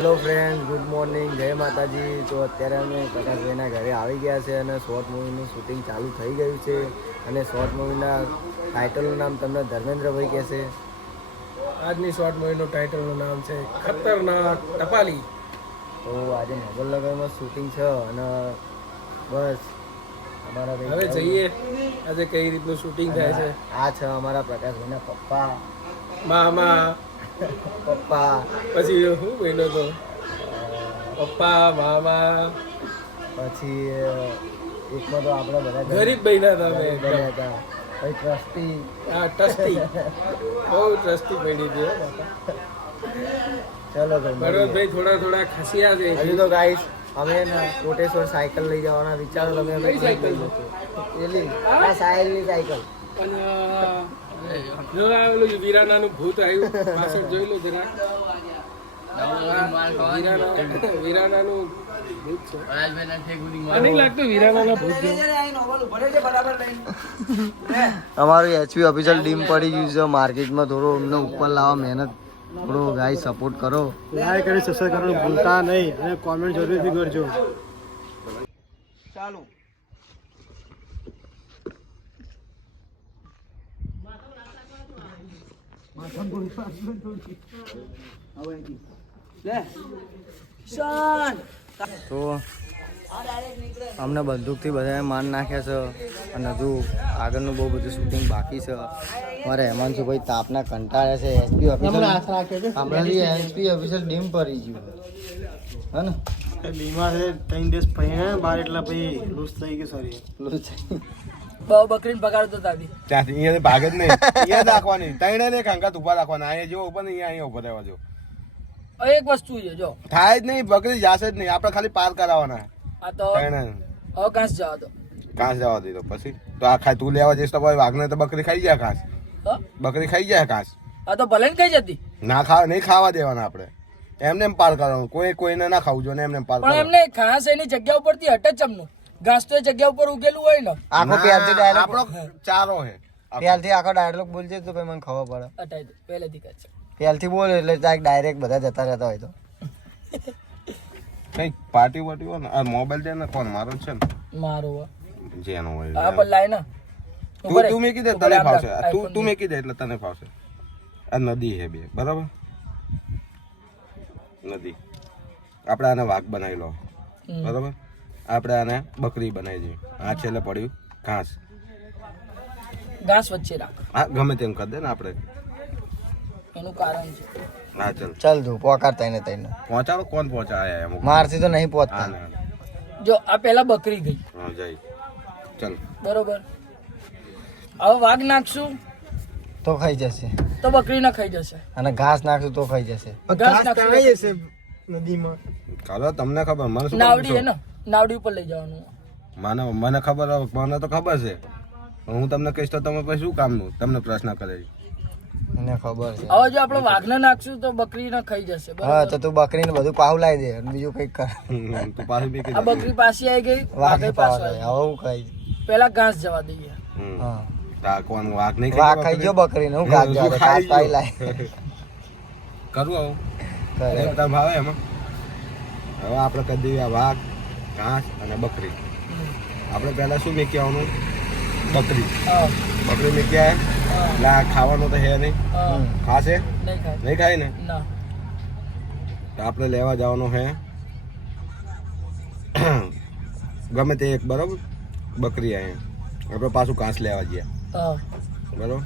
Hello friend, good morning, જય માતાજી. તો અત્યારે અમે પ્રકાશભાઈના ઘરે આવી ગયા છે અને શોર્ટ મૂવીનું શૂટિંગ ચાલુ થઈ ગયું છે. અને શોર્ટ મૂવીના ટાઇટલનું નામ તમને ધર્મેન્દ્રભાઈ કહેશે. આજની શોર્ટ મૂવીનું ટાઇટલનું નામ છે ખતરનાક ટપાલી. તો આજે નગરનગરમાં શૂટિંગ છે અને બસ અમારા હવે જઈએ આજે કઈ રીતનું શૂટિંગ થાય છે. આ છે અમારા પ્રકાશભાઈના પપ્પા, મામા, પપ્પા, પછી હું બહેનો તો પપ્પા, મામા, પછી એકમાં તો આપણે બધા ગરીબ બહેના હતા અમે બન્યા એકદમ. હતા. પછી ટ્રસ્ટી, હા, ટ્રસ્ટી, બહુ ટ્રસ્ટી બની ગયો બાપા. ચલો તો ભરતભાઈ થોડા થોડા ખસ્યા છે. હજુ તો ગાઈસ અમે કોટેશ્વર સાયકલ લઈ જવાના વિચારો તમે અમે કઈ સાયકલ? પેલી આ સાયકલની સાયકલ. જો આ ઓલું વીરાનાનું ભૂત આવ્યું પાછળ જોઈ લો જરા. વીરાનાનું ભૂત છે. નહીં લાગતું વીરાનાના ભૂત અમારું એચપી ઓફિશિયલ ટીમ પડી ગયું છે માર્કેટમાં. થોડું અમને ઉપર લાવવા મહેનત થોડો ગાઈસ સપોર્ટ કરો. લાઈક અને સબસ્ક્રાઇબ કરવાનું ભૂલતા નહીં અને કોમેન્ટ જરૂરથી કરજો. ચાલો તો અમને બંદૂકથી બધાએ માન નાખ્યા છે અને હજુ આગળનું બહુ બધું શૂટિંગ બાકી છે. મારે હેમાંશુભાઈ તાપના કંટાળ્યા છે. એસપી ઓફિસર હમણાંથી એસપી ઓફિસર ડીમ પડી ગયું હે ને. બીમાર છે 3 દિવસ પહેલા બાર એટલા પછી લૂઝ થઈ ગયું. સોરી બહુ બકરીને પગાડતો તાબી ત્યાંથી અહીંયા ભાગ જ નહીં. અહીંયા રાખવાની ત્રણે ને કાંકા ઉભા રાખવાના. અહીંયા જો ઉપર ને અહીંયા ઉભા રહેવા જો. એક વસ્તુ છે જો થાય જ નહીં, બકરી જાશે જ નહીં. આપણે ખાલી પાર કરાવવાના. આ તો ત્રણે હવે કાંસ જવા દો. ઘાસ જવા દીધો પછી તો આ ખાય તું લેવા જઈશ તો ભાઈ વાઘને તો બકરી ખાઈ જાય ઘાસ. હો? બકરી ખાઈ જાય ઘાસ. આ તો ભલે ને કઈ જતી ના નહીં ખાવા દેવાના આપણે. એમને એમ પાર કરવાનું. કોઈને ના ખાવું જોઈએ ને એમને એમ પાર પણ કરવાનું. એમને ખાસ એની જગ્યા ઉપરથી હટે જ ચમનું ઘાસ તો એ જગ્યા ઉપર ઉગેલું હોય ને આખો પ્યારથી ડાયલોગ આપણો ચારો હે. પ્યારથી આખો ડાયલોગ બોલજે તો ભાઈ મને ખબર પડે. હટાઈ દે પહેલેથી કર છે. પ્યારથી બોલે એટલે ડાયરેક્ટ બધા જતા રહેતા હોય તો કઈ પાર્ટી વાટી હોય ને આ મોબાઈલ છે ને કોણ મારો જ છે ને મારું હો. જેનો હોય હા પણ લાય ને તું મેકી દે તને ફાવશે. તું મેકી દે એટલે તને ફાવશે. આ નદી હે બે બરાબર. નદી આપણે આને વાઘ બનાવી લો બરાબર. આપણે આને બકરી બનાવી દઈએ. આ છેલ્લે પડ્યું ઘાસ. ઘાસ વચ્ચે રાખ હા ગમે તેમ કરી દે ને આપણે. એનું કારણ છે હા ચાલ ચાલ તું પોકાર તઈને તઈને પહોંચાડો. કોણ પહોંચાડે અમુક મારથી તો નહીં હા પહોંચતા. ને જો આ પેલા બકરી ગઈ હા જઈ ચાલ. બરોબર. હવે વાઘ નાખશું તો ખાઈ જશે તો બકરી ના ખાઈ જશે. અને ઘાસ નાખશું તો ખાઈ જશે. ઘાસ નાખશું નદીમાં કાલો તમને ખબર મને શું નાવડી હે પૂછો? ને નાવડી ઉપર લઈ જવાનું. મને ખબર મને તો ખબર છે પણ હું તમને કહીશ તો તમે પછી શું કામનું તમને પ્રશ્ન કરે છે? એને ખબર છે. હવે જો આપણે વાઘને નાખશું તો બકરી ના ખાઈ જશે. હા બરોબર. તો તું બકરીને બધું પાવ લાવી દે અને બીજું કઈક કર. તું પાછું મેકી આ દે. બકરી પાછી આવી ગઈ વાઘે વાઘે પાવ પાછો લાવી આવ્યો. હવે હું ખાઈ. પેલા ઘાસ જવા દઈએ. હા કોણ વાઘ નહીં વાઘ ખાઈ ગયો બકરીને હું ઘાસ જવા દે. ઘાસ પાઈ લાય કરું આવું કરે. એક તરફ આવે એમાં. હવે આપણે કરી દઈએ આ વાઘ ઘાસ અને બકરી. આપણે પહેલા શું મેકી આવવાનું? બકરી. હા, બકરી મેકી આવે હા, એટલે આ ખાવાનું તો હે નહીં. હા. ખાશે નહીં ખાય. નહીં ખાય ને ના. તો આપણે લેવા જવાનું હે ગમે તે એક બરાબર બકરી અહીંયા આપણે પાછું ઘાસ લેવા ગયા હા. બરાબર.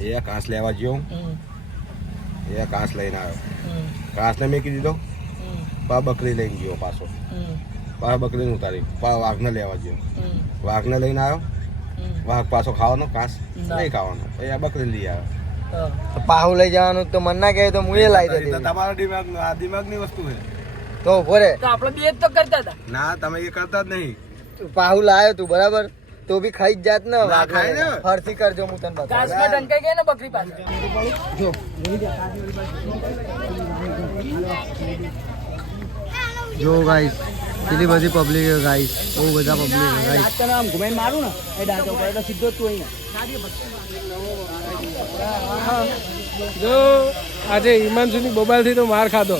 એ ઘાસ લેવા ગયો હમ, એ ઘાસ લઈને આવ્યો. હમ, ઘાસને મેકી દીધો. હમ, પા બકરી લઈને ગયો પાછો. હમ, પા બકરીને ઉતારી પા વાઘને લેવા ગયો. હમ, વાઘને લઈને આવ્યો. હમ. વાઘ પાછો ખાવાનો ઘાસ ના. નહીં ખાવાનો. એ આ બકરી લઈ આવ્યો. હા. તો પાહુ લઈ જવાનું તો મન ના કહે તો હું એ લાવી દે. તો તમારો દિમાગ આ દિમાગની વસ્તુ છે. તો ઉભો રે. તો આપણે બે જ તો કરતા હતા. ના તમે એ કરતા જ નહીં. તું પાહુ લાવ્યો તું બરાબર તો બી ખાઈ જ જાત ને. ના વાઘ ખાય ને. ફરતી કરજો હું તને બતાવું. ઘાસમાં ઢંકાઈ ગઈ ને બકરી પાસે. જો ગાઈસ કેટલી બધી પબ્લિક છે ગાઈસ. બહુ બધા પબ્લિક છે ગાઈસ. આમ ઘુમાઈને મારું ને એ ડાચો પર એટલે સીધો તું અહીંયા. જો આજે હિમાંશુની મોબાઈલથી તો માર ખાધો.